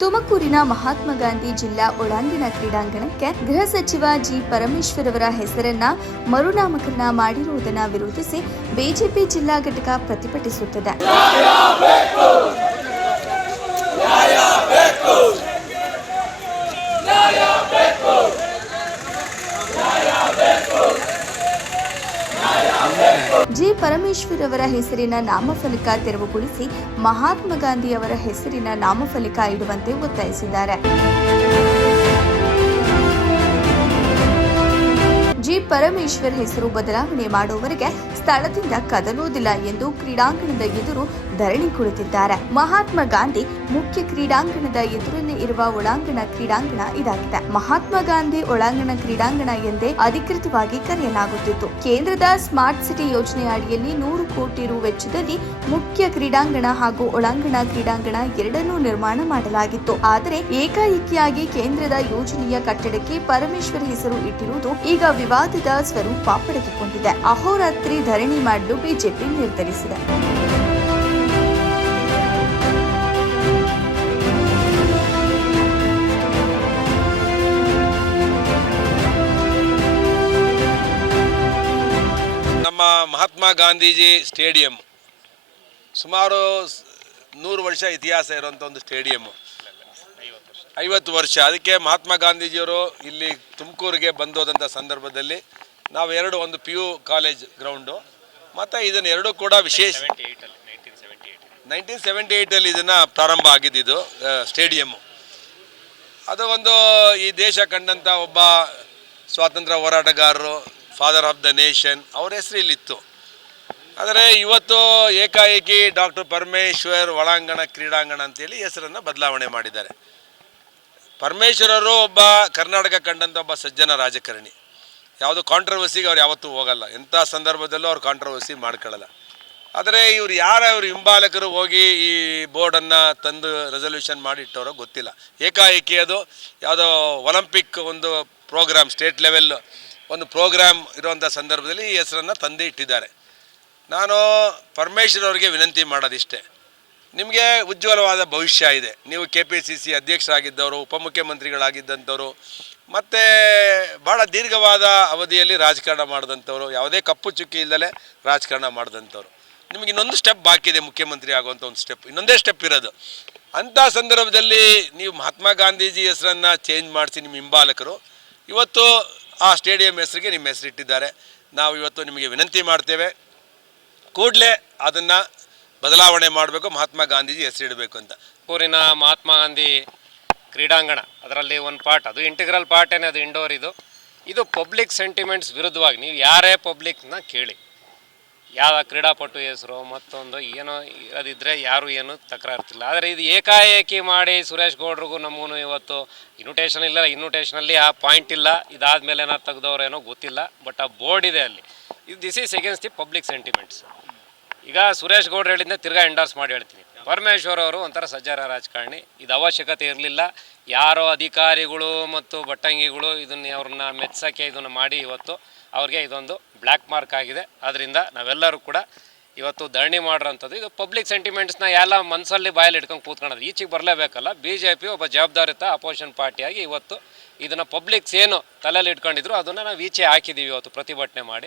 ತುಮಕೂರಿನ ಮಹಾತ್ಮ ಗಾಂಧಿ ಜಿಲ್ಲಾ ಒಳಾಂಗಣ ಕ್ರೀಡಾಂಗಣಕ್ಕೆ ಗೃಹ ಸಚಿವ ಜಿ ಪರಮೇಶ್ವರ್ ಅವರ ಹೆಸರನ್ನ ಮರುನಾಮಕರಣ ಮಾಡಿರುವುದನ್ನು ವಿರೋಧಿಸಿ ಬಿಜೆಪಿ ಜಿಲ್ಲಾ ಘಟಕ ಪ್ರತಿಭಟಿಸುತ್ತದೆ. ಜಿ ಪರಮೇಶ್ವರ್ ಅವರ ಹೆಸರಿನ ನಾಮಫಲಕ ತೆರವುಗೊಳಿಸಿ ಮಹಾತ್ಮ ಗಾಂಧಿ ಅವರ ಹೆಸರಿನ ನಾಮಫಲಕ ಇಡುವಂತೆ ಒತ್ತಾಯಿಸಿದ್ದಾರೆ. ಜಿ ಪರಮೇಶ್ವರ್ ಹೆಸರು ಬದಲಾವಣೆ ಮಾಡುವವರೆಗೆ ಸ್ಥಳದಿಂದ ಕದಲುವುದಿಲ್ಲ ಎಂದು ಕ್ರೀಡಾಂಗಣದ ಎದುರು ಧರಣಿ ಕುಳಿತಿದ್ದಾರೆ. ಮಹಾತ್ಮ ಗಾಂಧಿ ಮುಖ್ಯ ಕ್ರೀಡಾಂಗಣದ ಎದುರಲ್ಲೇ ಇರುವ ಒಳಾಂಗಣ ಕ್ರೀಡಾಂಗಣ ಇದಾಗಿದೆ. ಮಹಾತ್ಮ ಗಾಂಧಿ ಒಳಾಂಗಣ ಕ್ರೀಡಾಂಗಣ ಎಂದೇ ಅಧಿಕೃತವಾಗಿ ಕರೆಯಲಾಗುತ್ತಿತ್ತು. ಕೇಂದ್ರದ ಸ್ಮಾರ್ಟ್ ಸಿಟಿ ಯೋಜನೆ ಅಡಿಯಲ್ಲಿ 100 ಕೋಟಿ ರು ವೆಚ್ಚದಲ್ಲಿ ಮುಖ್ಯ ಕ್ರೀಡಾಂಗಣ ಹಾಗೂ ಒಳಾಂಗಣ ಕ್ರೀಡಾಂಗಣ ಎರಡನ್ನೂ ನಿರ್ಮಾಣ ಮಾಡಲಾಗಿತ್ತು. ಆದರೆ ಏಕಾಏಕಿಯಾಗಿ ಕೇಂದ್ರದ ಯೋಜನೆಯ ಕಟ್ಟಡಕ್ಕೆ ಪರಮೇಶ್ವರ್ ಹೆಸರು ಇಟ್ಟಿರುವುದು ಈಗ ವಿವಾದದ ಸ್ವರೂಪ ಪಡೆದುಕೊಂಡಿದೆ. ಅಹೋರಾತ್ರಿ ಧರಣಿ ಮಾಡಲು ಬಿಜೆಪಿ ನಿರ್ಧರಿಸಿದೆ. ನಮ್ಮ ಮಹಾತ್ಮ ಗಾಂಧೀಜಿ ಸ್ಟೇಡಿಯಂ ಸುಮಾರು 100 ವರ್ಷ ಇತಿಹಾಸ ಇರುವಂಥ ಒಂದು ಸ್ಟೇಡಿಯಮ್ಮು, 50 ವರ್ಷ. ಅದಕ್ಕೆ ಮಹಾತ್ಮ ಗಾಂಧೀಜಿಯವರು ಇಲ್ಲಿ ತುಮಕೂರಿಗೆ ಬಂದೋದಂಥ ಸಂದರ್ಭದಲ್ಲಿ ನಾವು ಒಂದು PU ಕಾಲೇಜ್ ಗ್ರೌಂಡು ಮತ್ತು ಇದನ್ನು ಎರಡೂ ಕೂಡ ವಿಶೇಷ 1978 ಇದನ್ನು ಪ್ರಾರಂಭ ಆಗಿದ್ದು ಸ್ಟೇಡಿಯಮ್ಮು. ಅದು ಒಂದು ಈ ದೇಶ ಕಂಡಂಥ ಒಬ್ಬ ಸ್ವಾತಂತ್ರ್ಯ ಹೋರಾಟಗಾರರು, ಫಾದರ್ ಆಫ್ ದ ನೇಷನ್, ಅವ್ರ ಹೆಸರು ಇಲ್ಲಿತ್ತು. ಆದರೆ ಇವತ್ತು ಏಕಾಏಕಿ ಡಾಕ್ಟರ್ ಪರಮೇಶ್ವರ್ ಒಳಾಂಗಣ ಕ್ರೀಡಾಂಗಣ ಅಂತೇಳಿ ಹೆಸರನ್ನು ಬದಲಾವಣೆ ಮಾಡಿದ್ದಾರೆ. ಪರಮೇಶ್ವರರು ಒಬ್ಬ ಕರ್ನಾಟಕ ಕಂಡಂಥ ಒಬ್ಬ ಸಜ್ಜನ ರಾಜಕಾರಣಿ. ಯಾವುದು ಕಾಂಟ್ರವರ್ಸಿಗೆ ಅವ್ರು ಯಾವತ್ತೂ ಹೋಗಲ್ಲ, ಎಂಥ ಸಂದರ್ಭದಲ್ಲೂ ಅವ್ರು ಕಾಂಟ್ರವರ್ಸಿ ಮಾಡ್ಕೊಳ್ಳಲ್ಲ. ಆದರೆ ಇವ್ರ ಹಿಂಬಾಲಕರು ಹೋಗಿ ಈ ಬೋರ್ಡನ್ನು ತಂದು ರೆಸಲ್ಯೂಷನ್ ಮಾಡಿ ಇಟ್ಟವರೋ ಗೊತ್ತಿಲ್ಲ. ಏಕಾಏಕಿ ಅದು ಯಾವುದೋ ಒಲಿಂಪಿಕ್ ಒಂದು ಪ್ರೋಗ್ರಾಮ್, ಸ್ಟೇಟ್ ಲೆವೆಲ್ ಒಂದು ಪ್ರೋಗ್ರಾಮ್ ಇರುವಂಥ ಸಂದರ್ಭದಲ್ಲಿ ಈ ಹೆಸರನ್ನು ತಂದು ಇಟ್ಟಿದ್ದಾರೆ. ನಾನು ಪರಮೇಶ್ವರ್ ಅವರಿಗೆ ವಿನಂತಿ ಮಾಡೋದಿಷ್ಟೇ, ನಿಮಗೆ ಉಜ್ವಲವಾದ ಭವಿಷ್ಯ ಇದೆ. ನೀವು KPCC ಅಧ್ಯಕ್ಷರಾಗಿದ್ದವರು, ಉಪಮುಖ್ಯಮಂತ್ರಿಗಳಾಗಿದ್ದಂಥವ್ರು, ಮತ್ತು ಭಾಳ ದೀರ್ಘವಾದ ಅವಧಿಯಲ್ಲಿ ರಾಜಕಾರಣ ಮಾಡಿದಂಥವ್ರು, ಯಾವುದೇ ಕಪ್ಪು ಚುಕ್ಕಿ ಇಲ್ಲದೆ ರಾಜಕಾರಣ ಮಾಡಿದಂಥವ್ರು. ನಿಮಗೆ ಇನ್ನೊಂದು ಸ್ಟೆಪ್ ಬಾಕಿ ಇದೆ, ಮುಖ್ಯಮಂತ್ರಿ ಆಗುವಂಥ ಒಂದು ಸ್ಟೆಪ್, ಇನ್ನೊಂದೇ ಸ್ಟೆಪ್ ಇರೋದು. ಅಂಥ ಸಂದರ್ಭದಲ್ಲಿ ನೀವು ಮಹಾತ್ಮ ಗಾಂಧೀಜಿ ಹೆಸರನ್ನು ಚೇಂಜ್ ಮಾಡಿಸಿ ನಿಮ್ಮ ಹಿಂಬಾಲಕರು ಇವತ್ತು ಆ ಸ್ಟೇಡಿಯಂ ಹೆಸರಿಗೆ ನಿಮ್ಮ ಹೆಸರಿಟ್ಟಿದ್ದಾರೆ. ನಾವು ಇವತ್ತು ನಿಮಗೆ ವಿನಂತಿ ಮಾಡ್ತೇವೆ, ಕೂಡಲೇ ಅದನ್ನು ಬದಲಾವಣೆ ಮಾಡಬೇಕು, ಮಹಾತ್ಮ ಗಾಂಧೀಜಿ ಹೆಸರಿಡಬೇಕು ಅಂತ. ಊರಿನ ಮಹಾತ್ಮ ಗಾಂಧಿ ಕ್ರೀಡಾಂಗಣ ಅದರಲ್ಲಿ ಒಂದು ಪಾರ್ಟ್, ಅದು ಇಂಟಿಗ್ರಲ್ ಪಾರ್ಟೇನೆ, ಅದು ಇಂಡೋರ್. ಇದು ಪಬ್ಲಿಕ್ ಸೆಂಟಿಮೆಂಟ್ಸ್ ವಿರುದ್ಧವಾಗಿ ನೀವು ಯಾರೇ ಪಬ್ಲಿಕ್ನ ಕೇಳಿ, ಯಾವ ಕ್ರೀಡಾಪಟು ಹೆಸರು ಮತ್ತೊಂದು ಏನೋ ಅದಿದ್ದರೆ ಯಾರು ಏನು ತಕರಾರ್ತಿಲ್ಲ. ಆದರೆ ಇದು ಏಕಾಏಕಿ ಮಾಡಿ ಸುರೇಶ್ ಗೌಡ್ರಿಗೂ ನಮಗೂ ಇವತ್ತು ಇನ್ವಿಟೇಷನ್ ಇಲ್ಲ, ಇನ್ವಿಟೇಷನಲ್ಲಿ ಆ ಪಾಯಿಂಟ್ ಇಲ್ಲ, ಇದಾದಮೇಲೆ ಏನಾರು ತೆಗೆದವ್ರೇನೋ ಗೊತ್ತಿಲ್ಲ, ಬಟ್ ಆ ಬೋರ್ಡ್ ಇದೆ ಅಲ್ಲಿ. This is against the public sentiments. ಈಗ ಸುರೇಶ್ ಗೌಡ್ರು ಹೇಳಿದ್ದೆ ತಿರ್ಗಾ ಎಂಡರ್ಸ್ ಮಾಡಿ ಹೇಳ್ತೀನಿ, ಪರಮೇಶ್ವರ್ ಅವರು ಒಂಥರ ಸಜ್ಜಾರ ರಾಜಕಾರಣಿ, ಇದು ಅವಶ್ಯಕತೆ ಇರಲಿಲ್ಲ. ಯಾರೋ ಅಧಿಕಾರಿಗಳು ಮತ್ತು ಬಟ್ಟಂಗಿಗಳು ಅವ್ರನ್ನ ಮೆಚ್ಚೋಕ್ಕೆ ಇದನ್ನು ಮಾಡಿ ಇವತ್ತು ಅವ್ರಿಗೆ ಇದೊಂದು ಬ್ಲ್ಯಾಕ್ ಮಾರ್ಕ್ ಆಗಿದೆ. ಅದರಿಂದ ನಾವೆಲ್ಲರೂ ಕೂಡ ಇವತ್ತು ಧರಣಿ ಮಾಡಿರೋಂಥದ್ದು. ಇದು ಪಬ್ಲಿಕ್ ಸೆಂಟಿಮೆಂಟ್ಸ್ನ ಎಲ್ಲ ಮನಸ್ಸಲ್ಲಿ ಬಾಯಲ್ಲಿ ಇಟ್ಕೊಂಡು ಕೂತ್ಕೊಳ್ಳೋದು, ಈಚೆಗೆ ಬರಲೇಬೇಕಲ್ಲ. BJP ಒಬ್ಬ ಜವಾಬ್ದಾರಿತ ಅಪೋಸಿಷನ್ ಪಾರ್ಟಿಯಾಗಿ ಇವತ್ತು ಇದನ್ನು ಪಬ್ಲಿಕ್ಸ್ ಏನು ತಲೆಯಲ್ಲಿ ಇಟ್ಕೊಂಡಿದ್ರು ಅದನ್ನು ನಾವು ಈಚೆ ಹಾಕಿದ್ದೀವಿ ಇವತ್ತು ಪ್ರತಿಭಟನೆ ಮಾಡಿ.